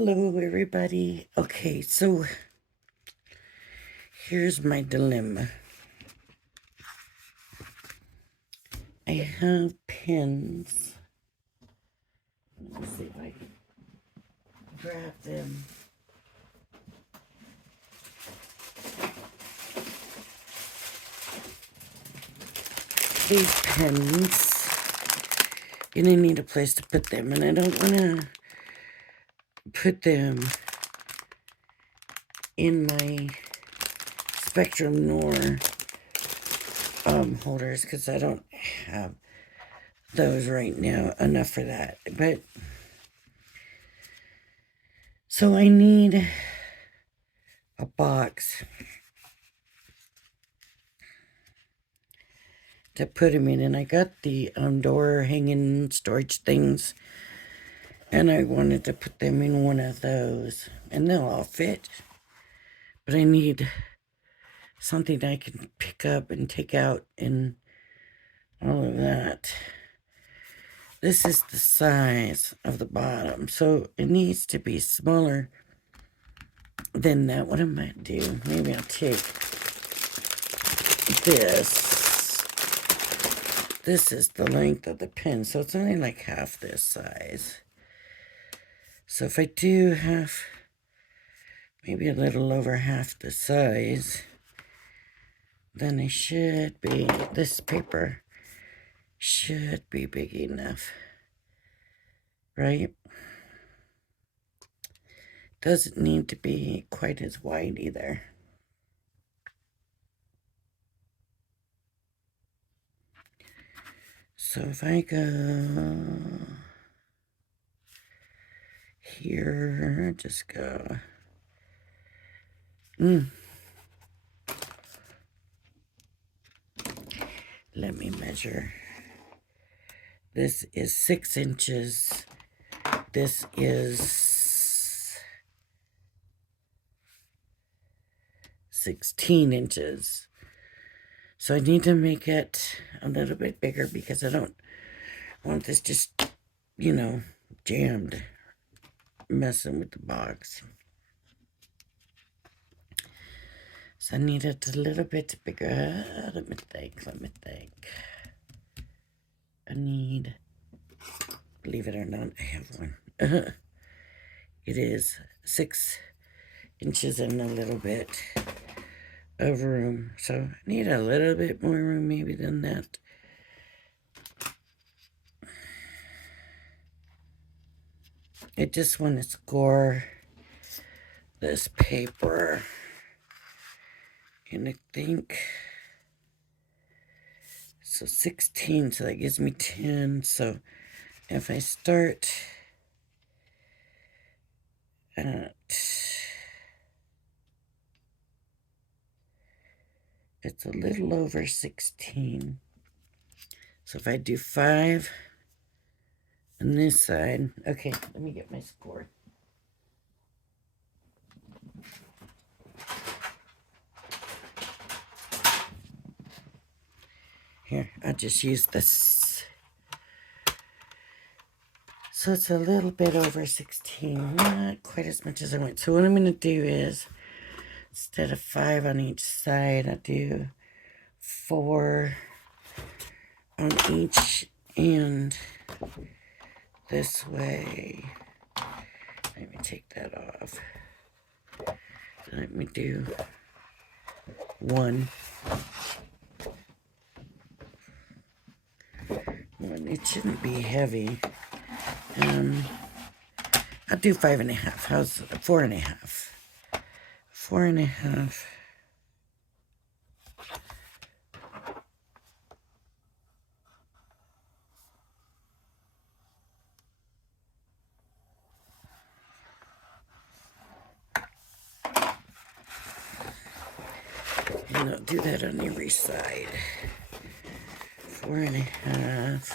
Hello, everybody. Okay, so here's my dilemma. I have pins. Let me see if I can grab them. These pins, and I need a place to put them, and I don't want to put them in my Spectrum Noir holders because I don't have those right now, enough for that. But so I need a box to put them in, and I got the door hanging storage things, and I wanted to put them in one of those, and they'll all fit, but I need something I can pick up and take out and all of that. This is the size of the bottom, so it needs to be smaller than that. What I might do, maybe I'll take this. This is the length of the pin, so it's only like half this size. So if I do have maybe a little over half the size, then it should be, this paper should be big enough, right? Doesn't need to be quite as wide either. So if I go here, just go, let me measure. This is 6 inches. This is 16 inches. So I need to make it a little bit bigger because I don't want this just, jammed, messing with the box. So I need it a little bit bigger. Let me think. I need, believe it or not, I have one. It is 6 inches and a little bit of room. So I need a little bit more room maybe than that. I just want to score this paper. And I think, so 16, so that gives me 10. So if I start at, it's a little over 16. So if I do 5 on this side, okay, let me get my score. Here, I'll just use this. So it's a little bit over 16, not quite as much as I want. So what I'm going to do is, instead of 5 on each side, I'll do 4 on each end this way. Let me take that off. Let me do 1. It shouldn't be heavy. I'll do 5.5. How's 4.5? 4.5. And I'll do that on every side. 4.5.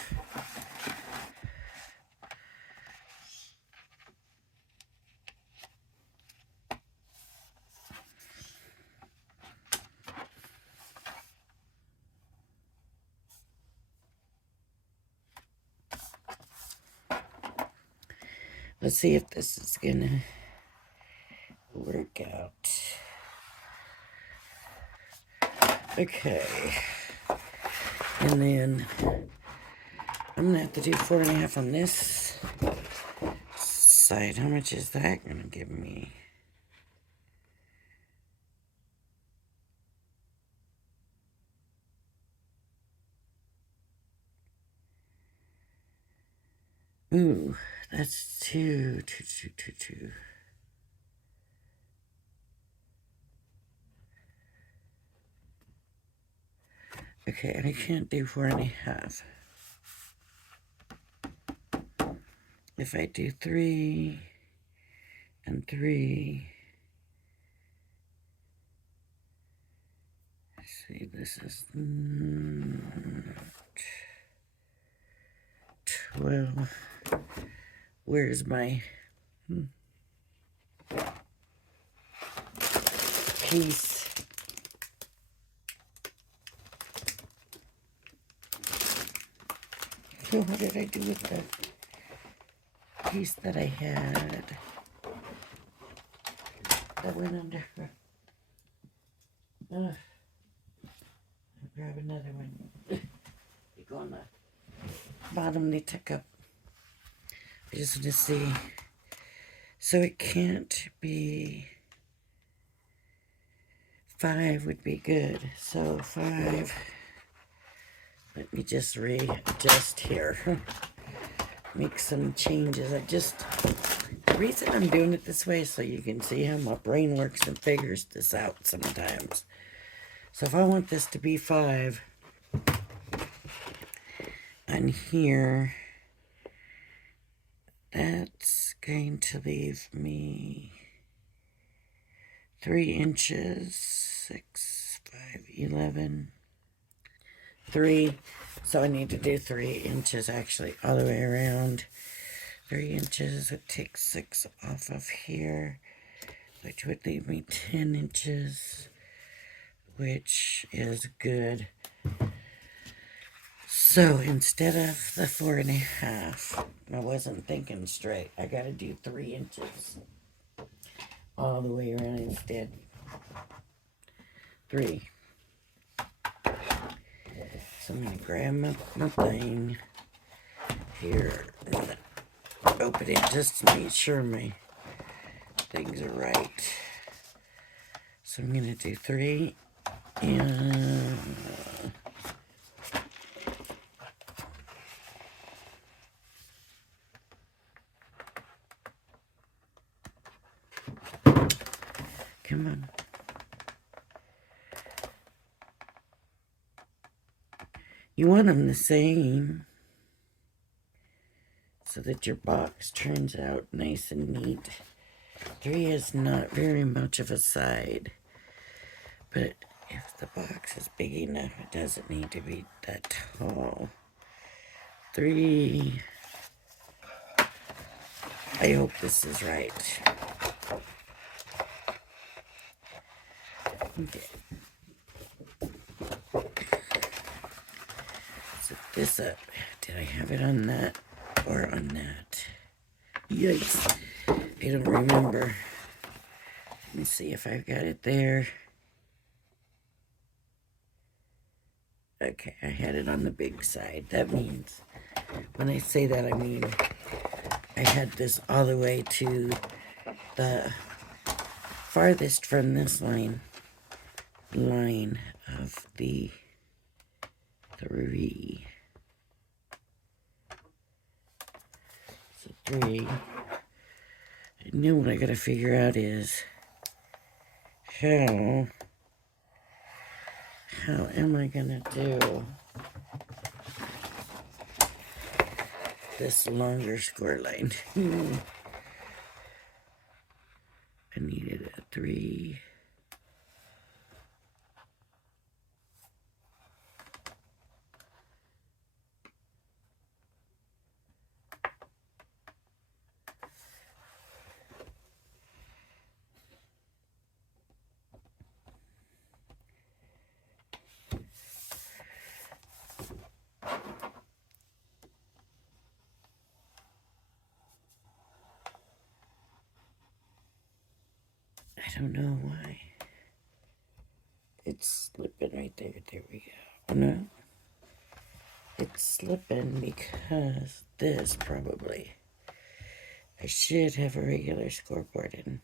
Let's see if this is gonna work out. Okay. And then I'm gonna have to do 4.5 on this side. How much is that gonna give me? Ooh, that's two. Okay, I can't do 4.5. If I do 3 and 3, let's see, this is 12. Where's my piece? So what did I do with the piece that I had that went under? I'll grab another one. You go on the bottom they took up. I just want to see. So it can't be 5 would be good. So 5. Let me just readjust here. Make some changes. The reason I'm doing it this way is so you can see how my brain works and figures this out sometimes. So if I want this to be 5 on here, that's going to leave me 3 inches, 6, 5, 11, 3. So I need to do 3 inches actually all the way around. 3 inches, it takes 6 off of here, which would leave me 10 inches, which is good. So instead of the 4.5, I wasn't thinking straight. I gotta do 3 inches all the way around instead. 3. So I'm gonna grab my thing here. I'm gonna open it just to make sure my things are right. So I'm gonna do 3 and come on. You want them the same so that your box turns out nice and neat. 3 is not very much of a side, but if the box is big enough, it doesn't need to be that tall. 3. I hope this is right. Okay. Set this up. Did I have it on that or on that? Yikes. I don't remember. Let me see if I've got it there. Okay, I had it on the big side. That means, when I say that, I mean I had this all the way to the farthest from this line of the 3. So 3. And then what I gotta figure out is how am I gonna do this longer score line? I needed a 3. don't know why. It's slipping right there. There we go. Oh, no. It's slipping because this probably. I should have a regular scoreboard in.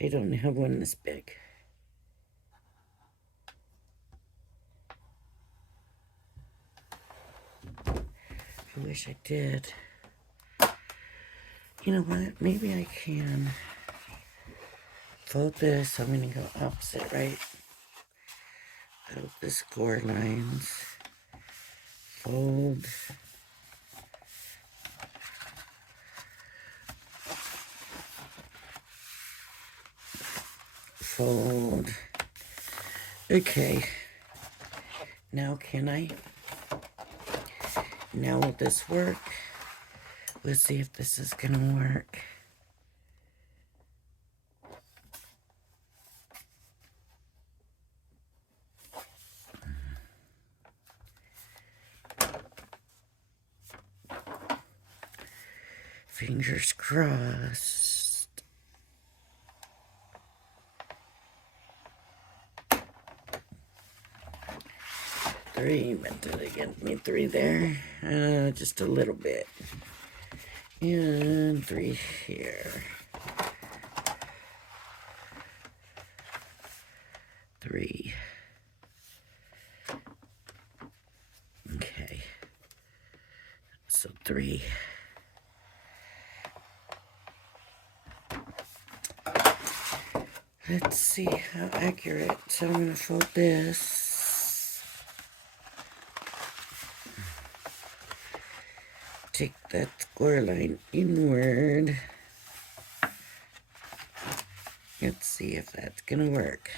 I don't have one this big. I wish I did. You know what? Maybe I can fold this. I'm going to go opposite, right? Fold the score lines. Fold. Fold. Okay. Now can I? Now will this work? Let's see if this is going to work. Fingers crossed. Three, but did I get me three there? Just a little bit. And three here. Three. Okay. So three. Let's see how accurate. So I'm going to fold this. Take that score line inward. Let's see if that's going to work.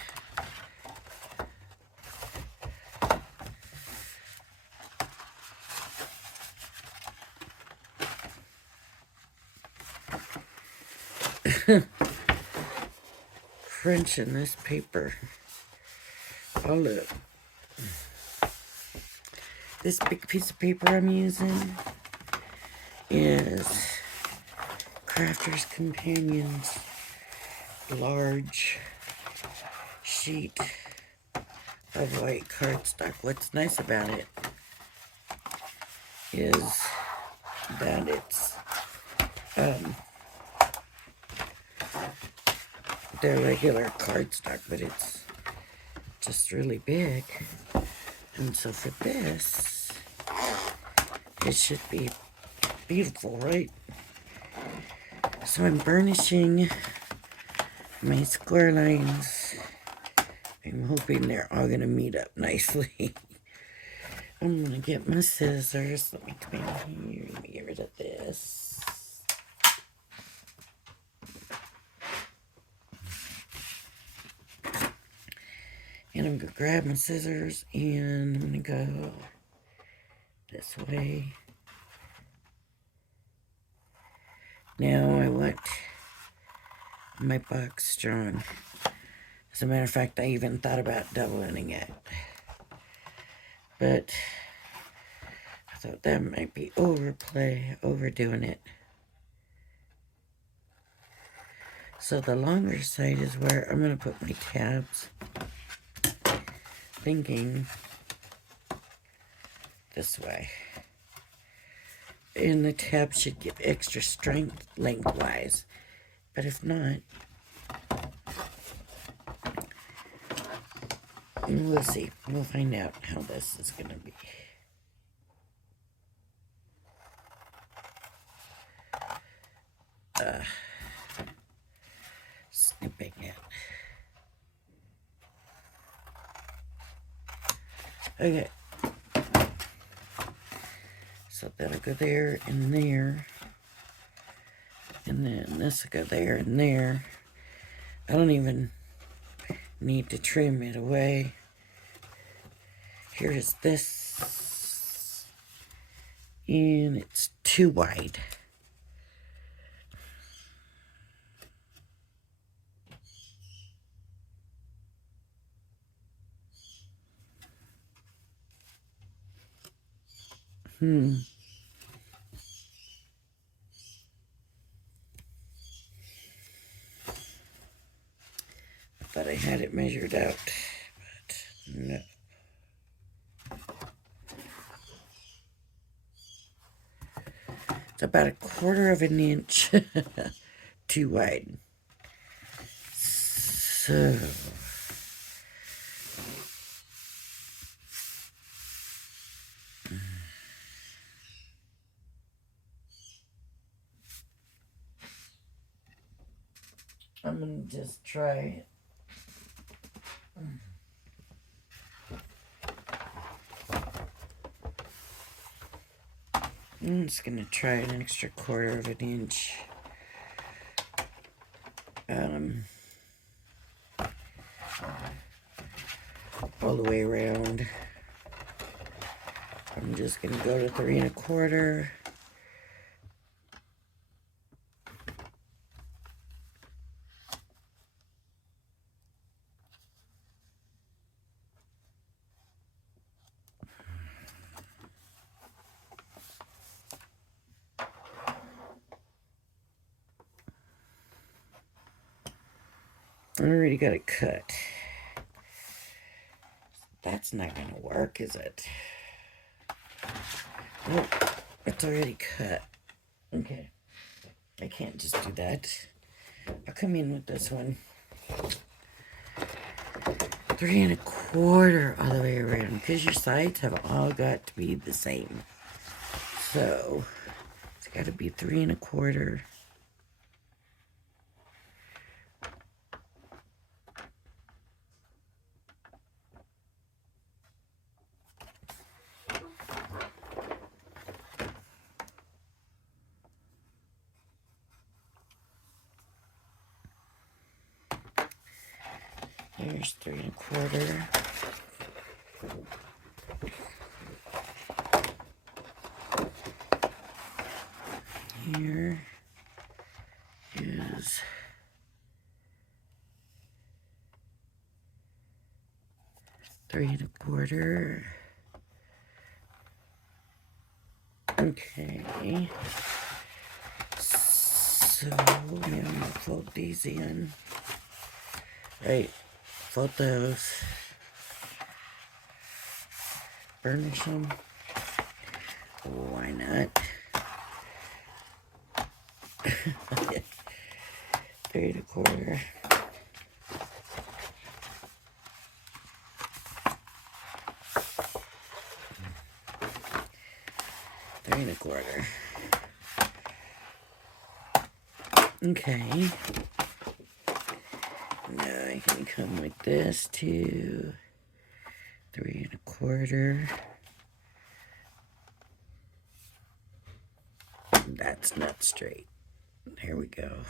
Crunching this paper. Oh, look. This big piece of paper I'm using is Crafter's Companions large sheet of white cardstock. What's nice about it is that it's their regular cardstock, but it's just really big. And so for this, it should be beautiful, right? So I'm burnishing my square lines. I'm hoping they're all gonna meet up nicely. I'm gonna get my scissors. Let me come in here. Let me get rid of this. And I'm gonna grab my scissors and I'm gonna go this way. Now I want my box strong. As a matter of fact, I even thought about doubling it. But I thought that might be overdoing it. So the longer side is where I'm going to put my tabs. Thinking this way. And the tab should give extra strength lengthwise. But if not, we'll see. We'll find out how this is going to be. Snipping it. Okay. So that'll go there and there. And then this will go there and there. I don't even need to trim it away. Here's this. And it's too wide. I had it measured out, but no. It's about 1/4 of an inch too wide. So I'm gonna just try it. I'm just gonna try an extra 1/4 of an inch. All the way around. I'm just gonna go to 3 1/4. I already got it cut. That's not gonna work, is it? Nope, it's already cut. Okay, I can't just do that. I'll come in with this one. 3 1/4 all the way around, because your sides have all got to be the same. So it's got to be 3 1/4. Here's 3 1/4. Here is 3 1/4. Okay. So now I'm gonna fold these in. Right. Fold those. Burnish them. Why not? 3 1/4. Three and a 1/4. Okay. Now I can come with this to 3 1/4. That's not straight. There we go.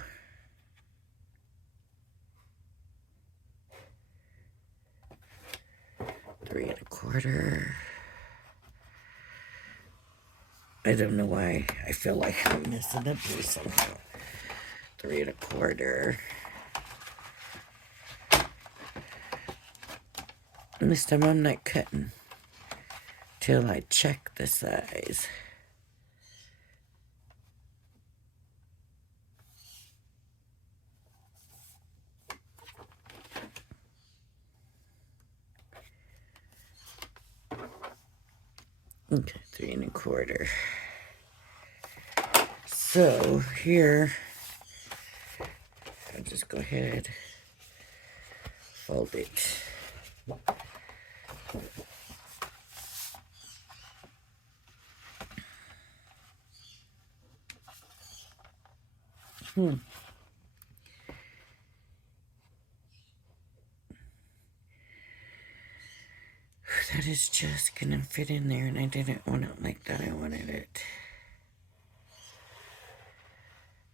Three and a 1/4. I don't know why I feel like I'm messing up here somehow. 3 1/4. And this time I'm not cutting till I check the size. Okay, 3 1/4. So here, I'll just go ahead, fold it. That is just gonna fit in there, and I didn't want it like that. I wanted it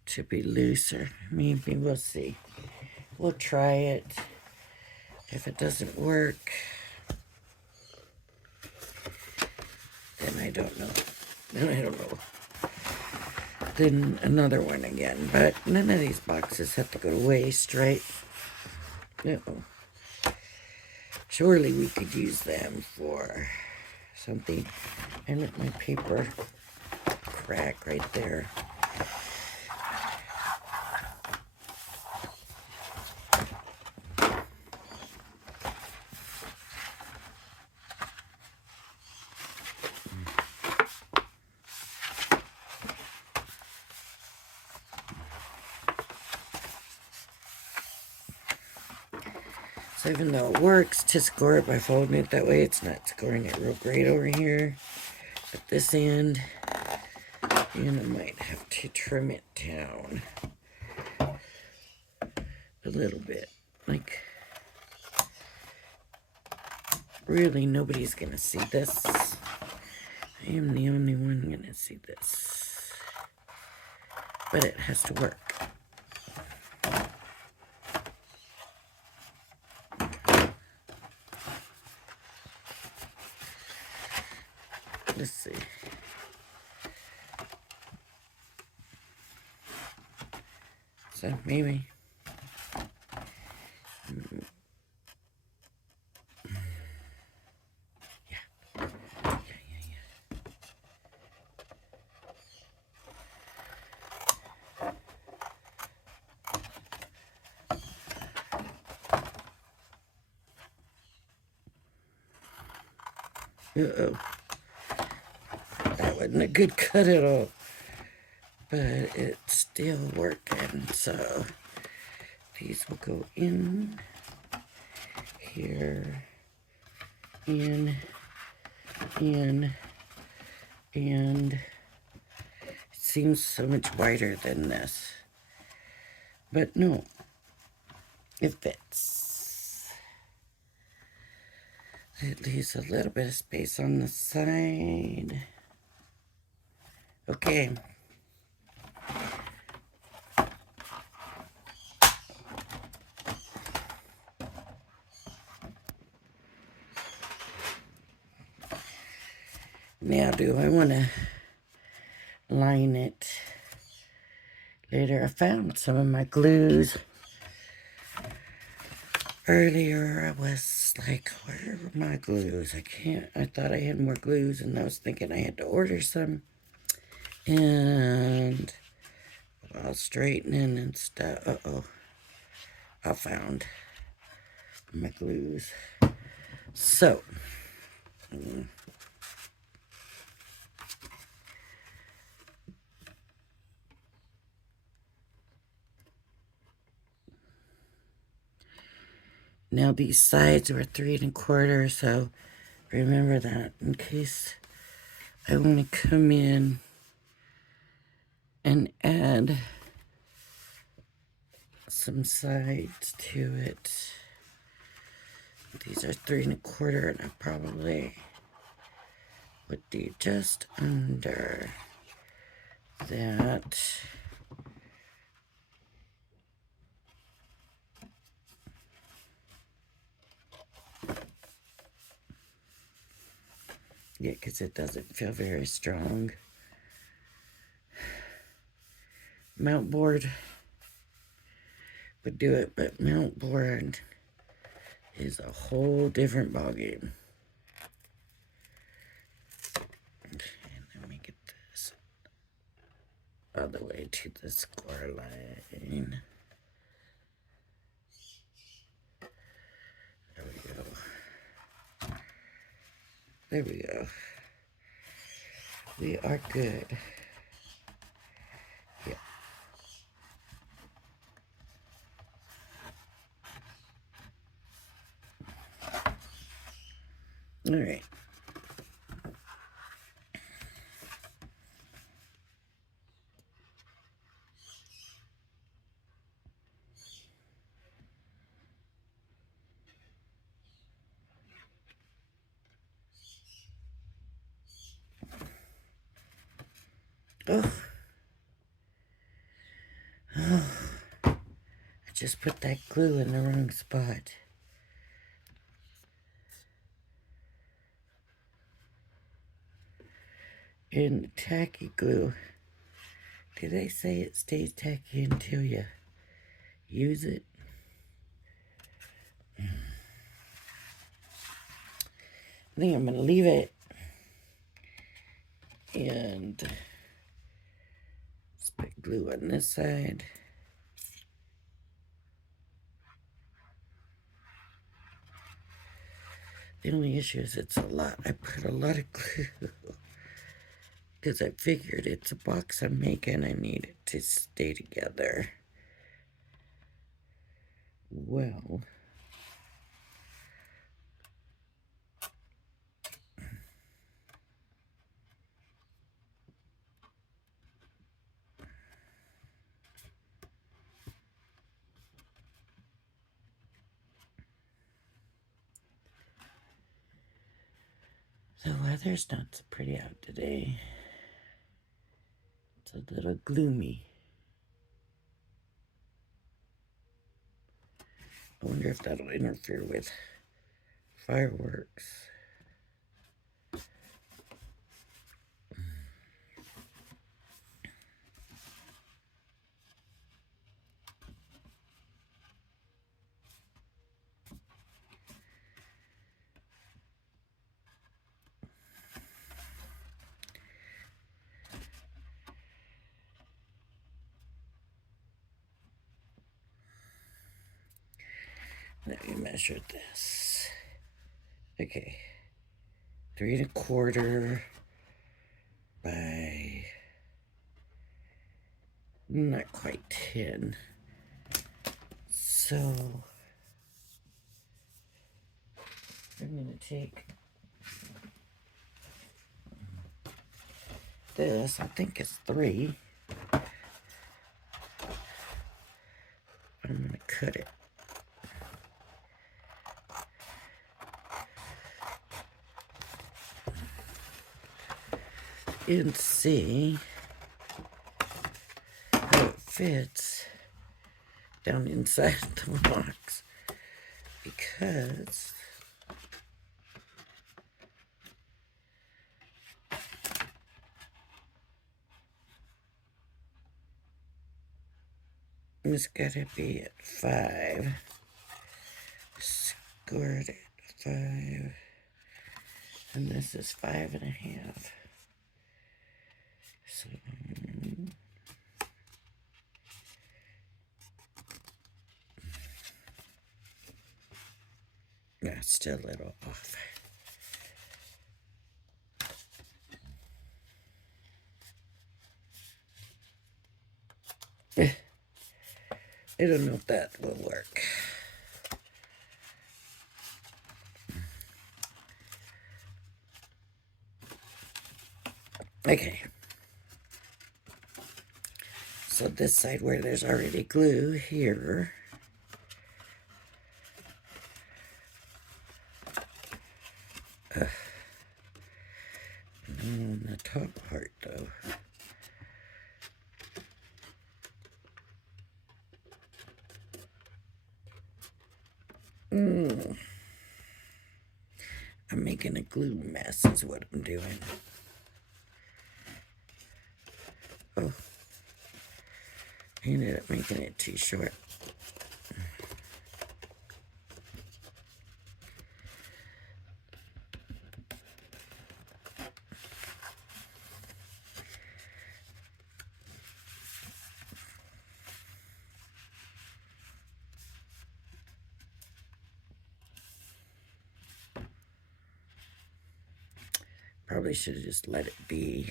to be looser. Maybe we'll see. We'll try it. If it doesn't work, then I don't know. Then I don't know. Then another one again. But none of these boxes have to go to waste, right? No. Surely we could use them for something. And let my paper crack right there. So even though it works to score it by folding it that way, it's not scoring it real great over here at this end. And I might have to trim it down a little bit. Like, really, nobody's gonna see this. I am the only one gonna see this. But it has to work. Let's see. So maybe. Uh-oh. That wasn't a good cut at all. But it's still working, so these will go in here, and it seems so much wider than this. But no, it fits. It leaves a little bit of space on the side. Okay. Now, do I want to line it later? I found some of my glues. Earlier, I was like, where are my glues? I thought I had more glues, and I was thinking I had to order some. And while straightening and stuff, I found my glues. So, now these sides were 3 1/4, so remember that in case I want to come in and add some sides to it. These are 3 1/4, and I probably would do just under that. Yeah, because it doesn't feel very strong. Mount board would do it, but mount board is a whole different ballgame. Okay, let me get this all the way to the score line. There we go. There we go. We are good. Yeah. All right. Oh. I just put that glue in the wrong spot. In the tacky glue, did they say it stays tacky until you use it? I think I'm gonna leave it and just put glue on this side. The only issue is it's a lot. I put a lot of glue because I figured it's a box I'm making. I need it to stay together. Well, The weather's not so pretty out today. It's a little gloomy. I wonder if that'll interfere with fireworks. Let me measure this. Okay. 3 1/4 by not quite 10. So I'm going to take this. I think it's 3. I'm going to cut it. And see how it fits down inside the box, because it's gotta be at 5. Scored at 5, and this is 5.5. So that's still a little off. I don't know if that will work. Okay. So this side where there's already glue here, on the top part though. I'm making a glue mess is what I'm doing. Oh, I ended up making it too short. Probably should have just let it be.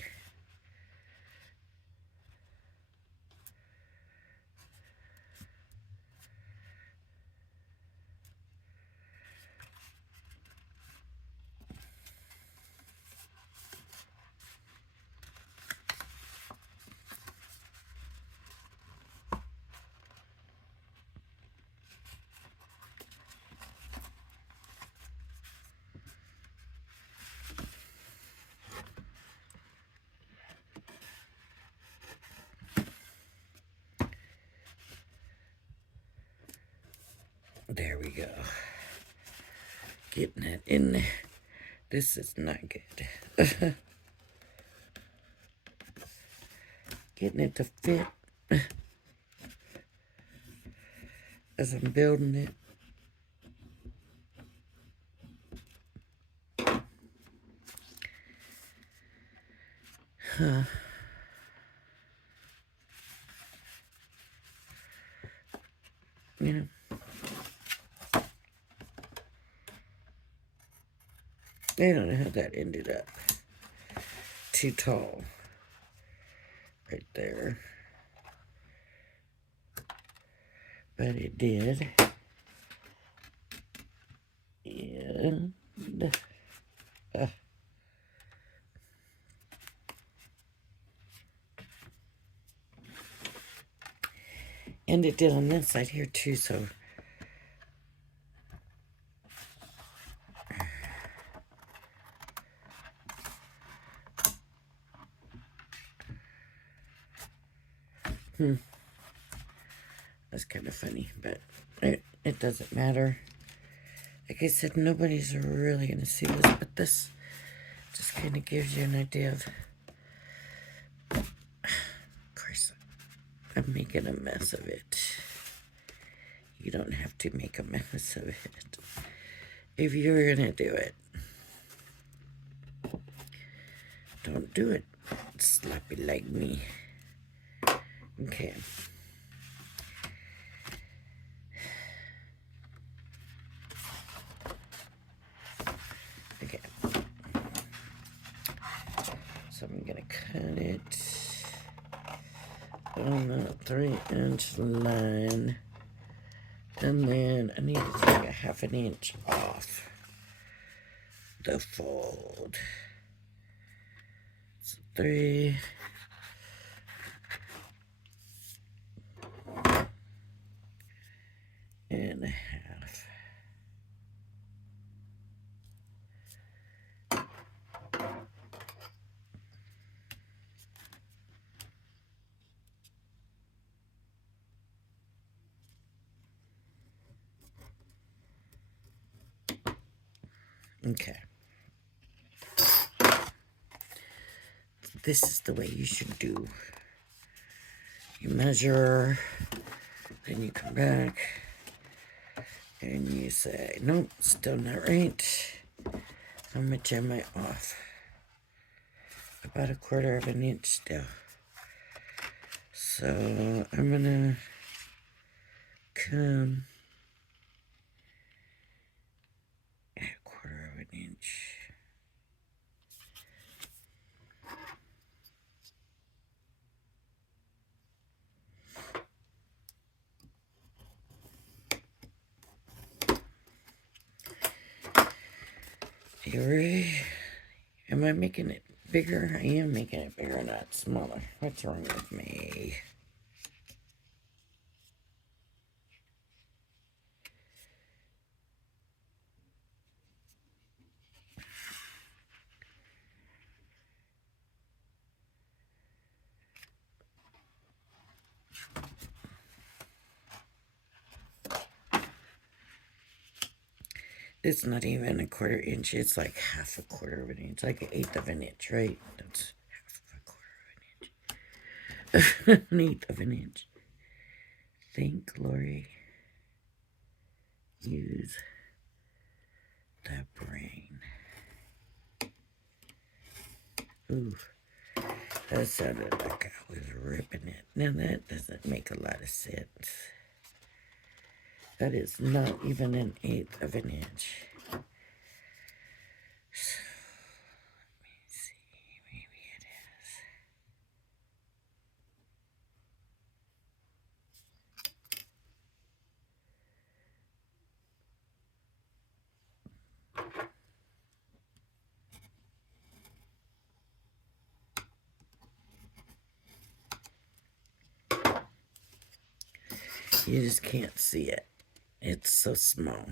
There we go. Getting it in there. This is not good. Getting it to fit as I'm building it. You know, I don't know how that ended up. Too tall. Right there. But it did. And and it did on this side here too, so That's kind of funny, but it doesn't matter. Like I said, nobody's really going to see this, but this just kind of gives you an idea of course, I'm making a mess of it. You don't have to make a mess of it. If you're going to do it, don't do it sloppy like me. Okay. Okay. So I'm going to cut it on that 3-inch line. And then I need to take a 1/2 inch off the fold. So 3 and a half. Okay. This is the way you should do. You measure, then you come back, and you say, nope, still not right. How much am I off? About 1/4 inch still. So I'm gonna come at 1/4 inch. Am I making it bigger? I am making it bigger, not smaller. What's wrong with me? It's not even 1/4 inch. It's like 1/2 inch, like 1/8 inch, right? That's 1/8 inch. 1/8 inch. Think, Lori. Use the brain. Ooh, that sounded like I was ripping it. Now that doesn't make a lot of sense. That is not even 1/8 inch. So, let me see. Maybe it is. You just can't see it. It's so small.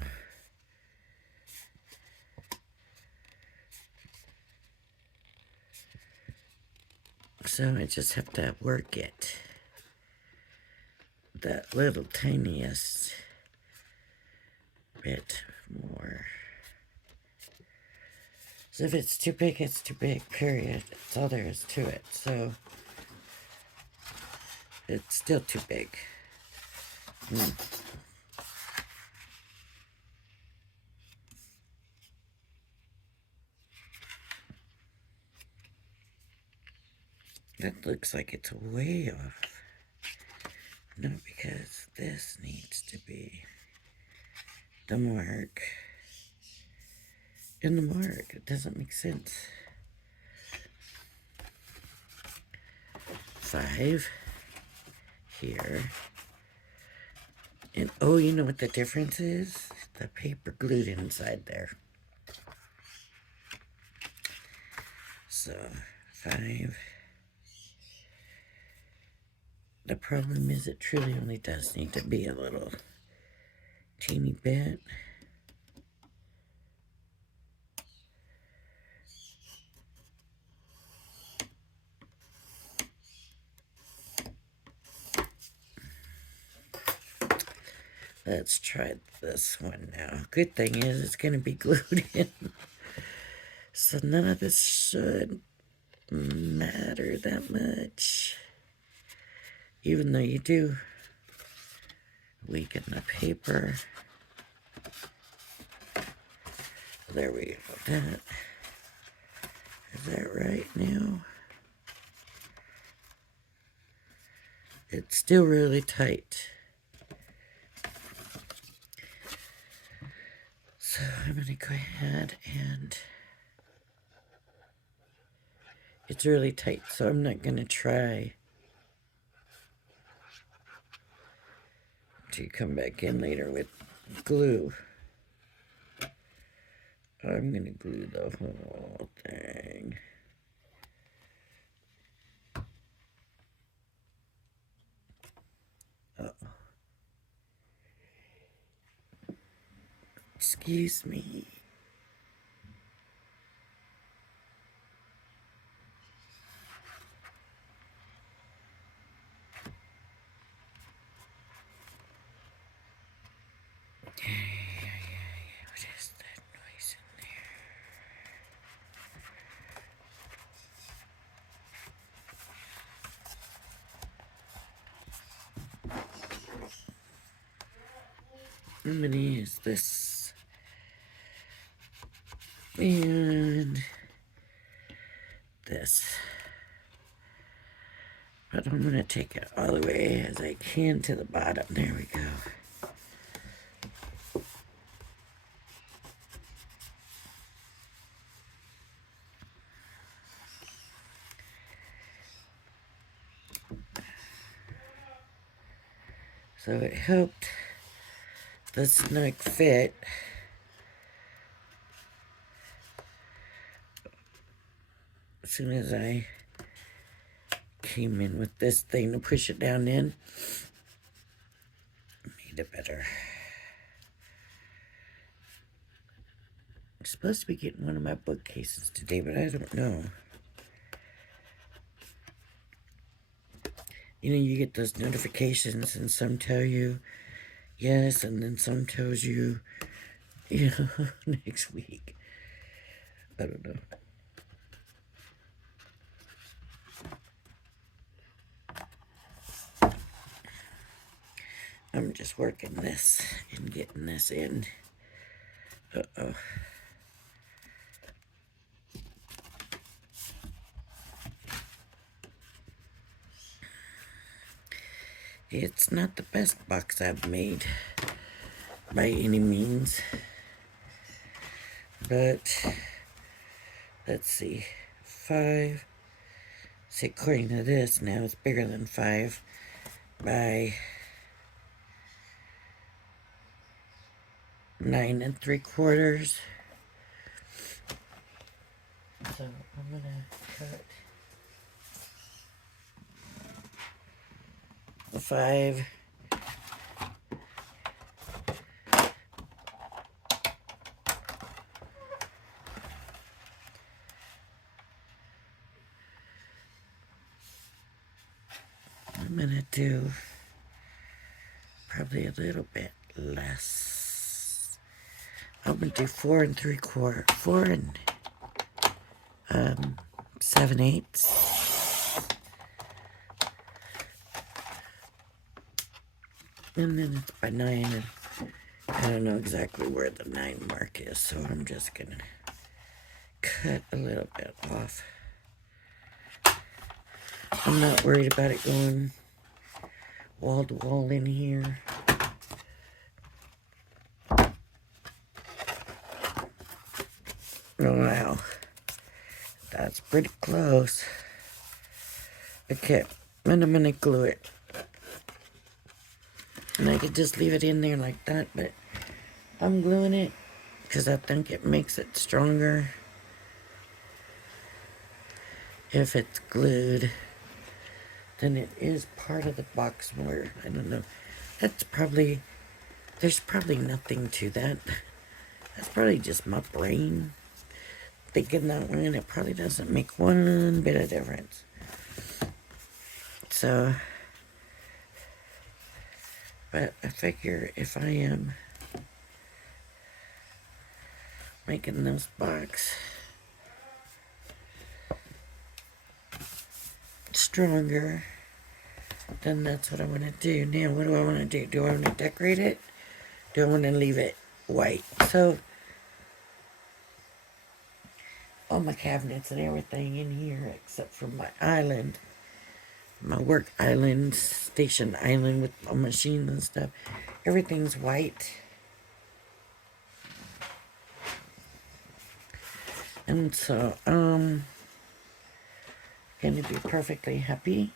So I just have to work it. That little tiniest bit more. So if it's too big, it's too big, period. That's all there is to it. So it's still too big. That looks like it's way off. No, because this needs to be the mark. In the mark, it doesn't make sense. 5 here. And oh, you know what the difference is? The paper glued inside there. So 5. The problem is it truly only does need to be a little teeny bit. Let's try this one now. Good thing is it's going to be glued in. So none of this should matter that much. Even though you do weaken the paper. There we go. That. Is that right now? It's still really tight. So I'm going to go ahead and... It's really tight, so I'm not going to try to come back in later with glue. I'm going to glue the whole thing. Uh-oh. Excuse me. What is that noise in there? I'm going to use this. And this. But I'm going to take it all the way as I can to the bottom. There we go. So it helped the snug fit. As soon as I came in with this thing to push it down in, made it better. I'm supposed to be getting one of my bookcases today, but I don't know. You know, you get those notifications and some tell you yes, and then some tells you, you know, next week. I don't know. I'm just working this and getting this in. Uh-oh. It's not the best box I've made by any means. But, let's see. 5. See, according to this now, it's bigger than 5 by 9 3/4. So I'm gonna cut the 5. I'm gonna do probably a little bit less. I'm gonna do 4 3/4, 4 and 7/8. And then it's by 9, and I don't know exactly where the 9 mark is, so I'm just gonna cut a little bit off. I'm not worried about it going wall to wall in here. Oh, wow. That's pretty close. Okay, and I'm gonna glue it. And I could just leave it in there like that, but I'm gluing it because I think it makes it stronger if it's glued. Then it is part of the box more. I don't know. That's probably, there's probably nothing to that. That's probably just my brain thinking that way, and it probably doesn't make one bit of difference. So, But I figure if I am making this box stronger, then that's what I want to do. Now, what do I want to do? Do I want to decorate it? Do I want to leave it white? So, all my cabinets and everything in here, except for my island, my work island, station island with all machines and stuff, everything's white. And so, gonna be perfectly happy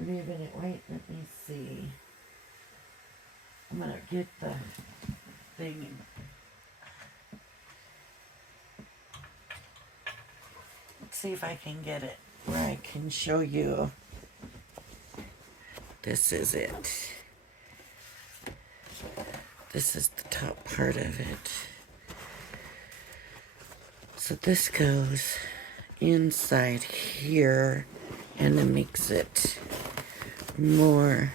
leaving it white. Let me see. I'm gonna get the thing. Let's see if I can get it where I can show you. This is it. This is the top part of it. So this goes inside here and it makes it more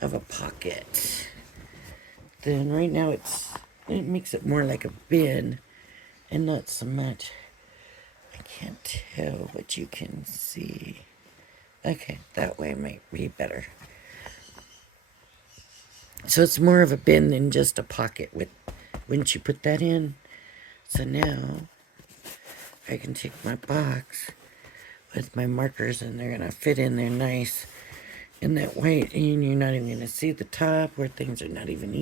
of a pocket. Then right now it makes it more like a bin and not so much. I can't tell what you can see. Okay, that way might be better. So it's more of a bin than just a pocket with, once you put that in. So now I can take my box with my markers and they're gonna fit in there nice in that white, and you're not even gonna see the top where things are not even.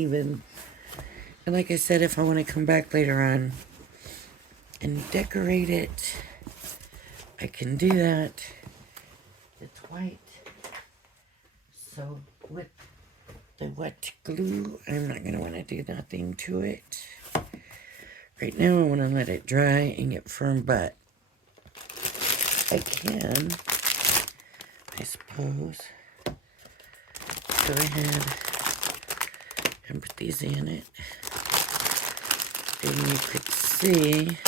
And like I said, if I want to come back later on and decorate it, I can do that. It's white. So with the wet glue, I'm not going to want to do nothing to it. Right now I want to let it dry and get firm, but I can, I suppose, go ahead and put these in it. And you could see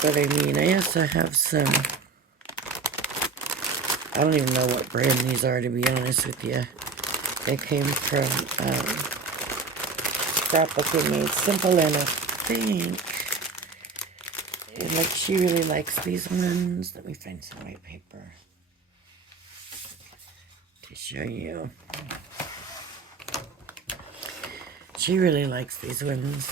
what I mean. I also have some, I don't even know what brand these are, to be honest with you. They came from Scrapbooking Made Simple, and I think, like, she really likes these ones. Let me find some white paper to show you. She really likes these ones.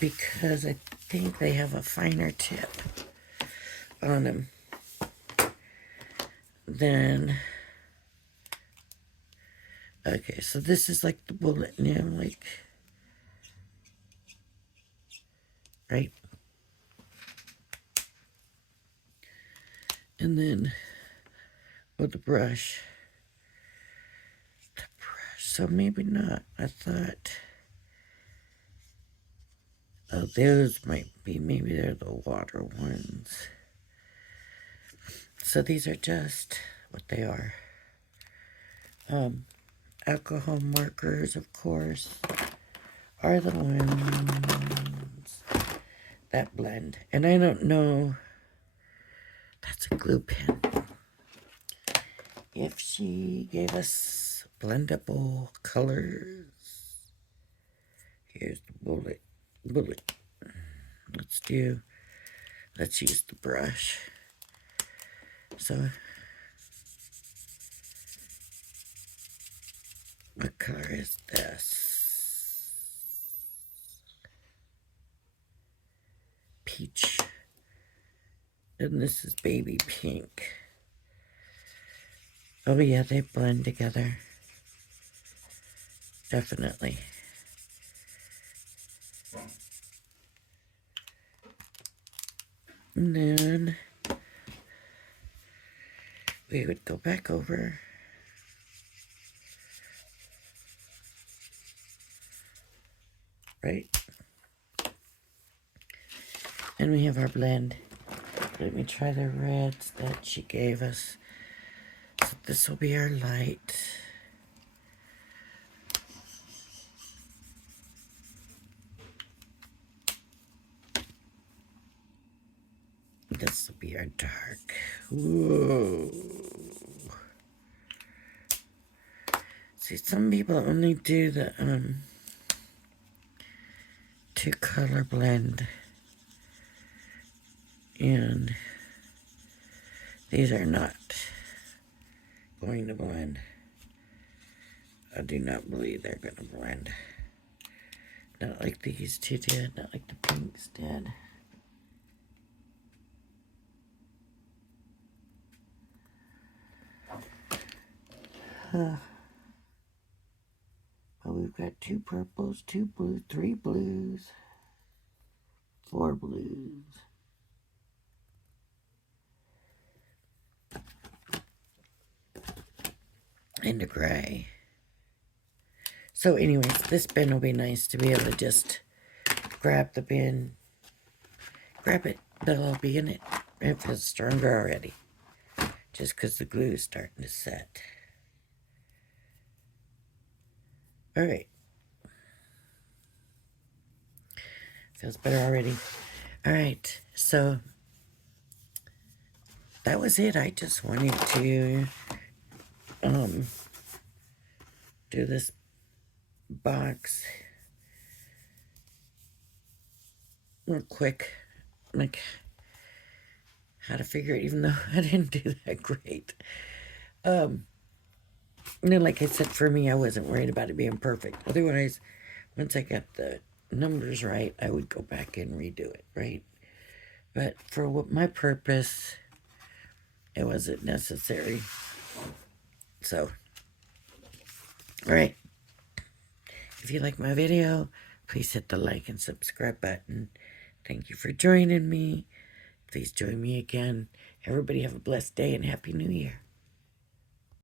Because I think they have a finer tip on them than, okay, so this is like the bullet now, like, right? And then with the brush, so maybe not. I thought, oh, those might be, maybe they're the water ones. So these are just what they are. Alcohol markers, of course, are the ones that blend. And I don't know, that's a glue pen. If she gave us blendable colors, here's the bullet. Let's use the brush. So, what color is this? Peach. And this is baby pink. Oh yeah, they blend together. Definitely. And then we would go back over. Right? And we have our blend. Let me try the reds that she gave us. So this will be our light. This will be our dark. Whoa. See, some people only do the two color blend, and these are not going to blend. I do not believe they're going to blend. Not like these two did, not like the pinks did. But we've got 2 purples, 2 blues, 3 blues, 4 blues. And a gray. So anyways, this bin will be nice to be able to just grab the bin, grab it, they'll all be in it. It feels stronger already, just because the glue is starting to set. All right. Feels better already. All right, so that was it. I just wanted to do this box real quick, like how to figure it, even though I didn't do that great. And then, like I said, for me, I wasn't worried about it being perfect. Otherwise, once I got the numbers right, I would go back and redo it, right? But for what my purpose, it wasn't necessary. So, all right. If you like my video, please hit the like and subscribe button. Thank you for joining me. Please join me again. Everybody have a blessed day and Happy New Year.